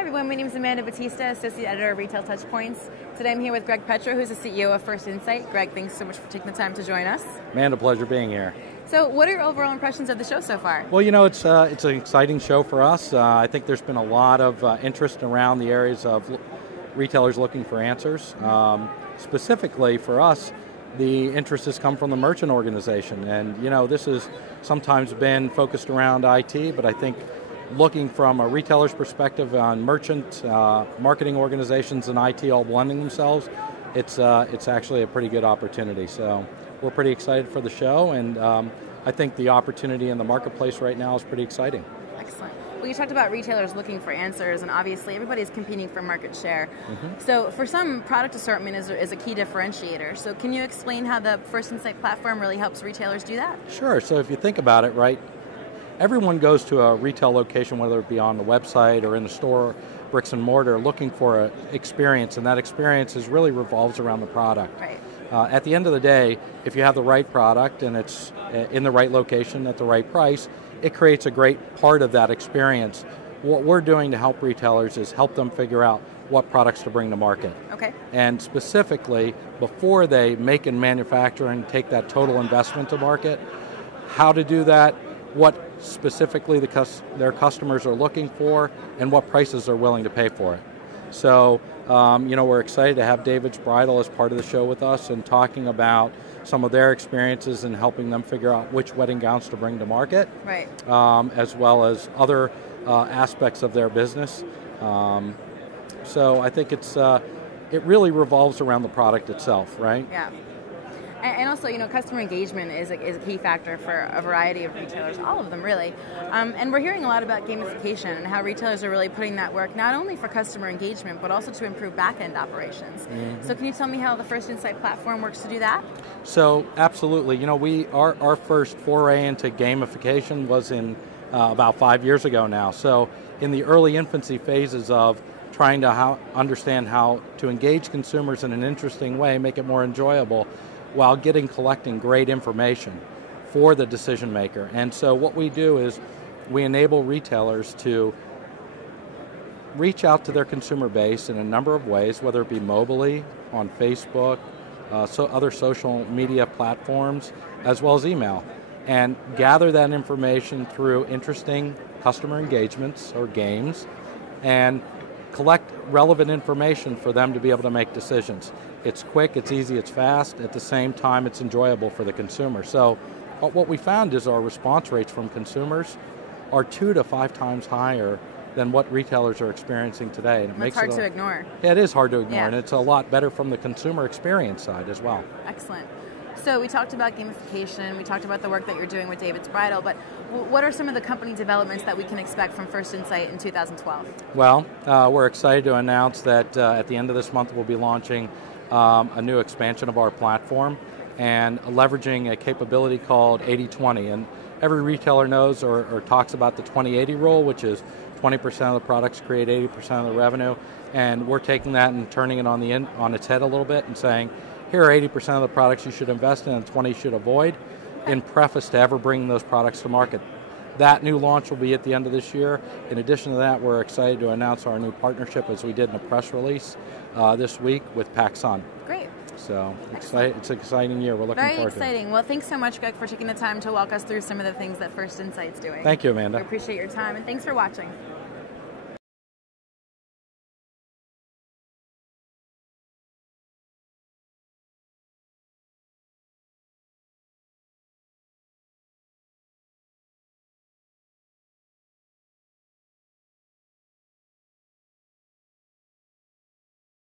everyone, my name is Amanda Batista, Associate Editor of Retail TouchPoints. Today I'm here with Greg Petro, who's the CEO of First Insight. Greg, thanks so much for taking the time to join us. Amanda, pleasure being here. So what are your overall impressions of the show so far? Well, you know, it's an exciting show for us. I think there's been a lot of interest around the areas of retailers looking for answers. Specifically for us, the interest has come from the merchant organization. And, you know, this has sometimes been focused around IT, but I think looking from a retailer's perspective on merchant, marketing organizations and IT all blending themselves, it's actually a pretty good opportunity. So we're pretty excited for the show, and I think the opportunity in the marketplace right now is pretty exciting. Excellent. Well, you talked about retailers looking for answers, and obviously everybody's competing for market share. So for some, product assortment is a key differentiator. So can you explain how the First Insight platform really helps retailers do that? Sure. So if you think about it, right, everyone goes to a retail location, whether it be on the website or in the store, bricks and mortar, looking for an experience, and that experience really revolves around the product. Right. At the end of the day, if you have the right product and it's in the right location at the right price, it creates a great part of that experience. What we're doing to help retailers is help them figure out what products to bring to market. Okay. And specifically, before they make and manufacture and take that total investment to market, how to do that, what specifically their customers are looking for, and what prices they're willing to pay for it. So, you know, we're excited to have David's Bridal as part of the show with us and talking about some of their experiences and helping them figure out which wedding gowns to bring to market, right? As well as other aspects of their business. So I think it really revolves around the product itself, right? Yeah. And also, you know, customer engagement is a key factor for a variety of retailers, all of them really. And we're hearing a lot about gamification and how retailers are really putting that work not only for customer engagement, but also to improve back-end operations. So can you tell me how the First Insight platform works to do that? So absolutely. You know, our first foray into gamification was in about 5 years ago now. So in the early infancy phases of trying to understand how to engage consumers in an interesting way, make it more enjoyable, while collecting great information for the decision maker. And so what we do is we enable retailers to reach out to their consumer base in a number of ways, whether it be mobilely, on Facebook, other social media platforms, as well as email, and gather that information through interesting customer engagements or games, and collect relevant information for them to be able to make decisions. It's quick, it's easy, it's fast. At the same time, it's enjoyable for the consumer. So what we found is our response rates from consumers are 2 to 5 times higher than what retailers are experiencing today. And it's hard to ignore. Yeah, it is hard to ignore, yeah. And it's a lot better from the consumer experience side as well. Excellent. So we talked about gamification, we talked about the work that you're doing with David's Bridal, but what are some of the company developments that we can expect from First Insight in 2012? Well, we're excited to announce that at the end of this month we'll be launching a new expansion of our platform and leveraging a capability called 80-20. And every retailer knows or talks about the 20-80 rule, which is 20% of the products create 80% of the revenue. And we're taking that and turning it on its head a little bit and saying, here are 80% of the products you should invest in and 20 you should avoid, in preface to ever bringing those products to market. That new launch will be at the end of this year. In addition to that, we're excited to announce our new partnership, as we did in a press release this week, with PacSun. Great. So it's an exciting year. We're looking forward to it. Very exciting. Well, thanks so much, Greg, for taking the time to walk us through some of the things that First Insight's doing. Thank you, Amanda. We appreciate your time, and thanks for watching.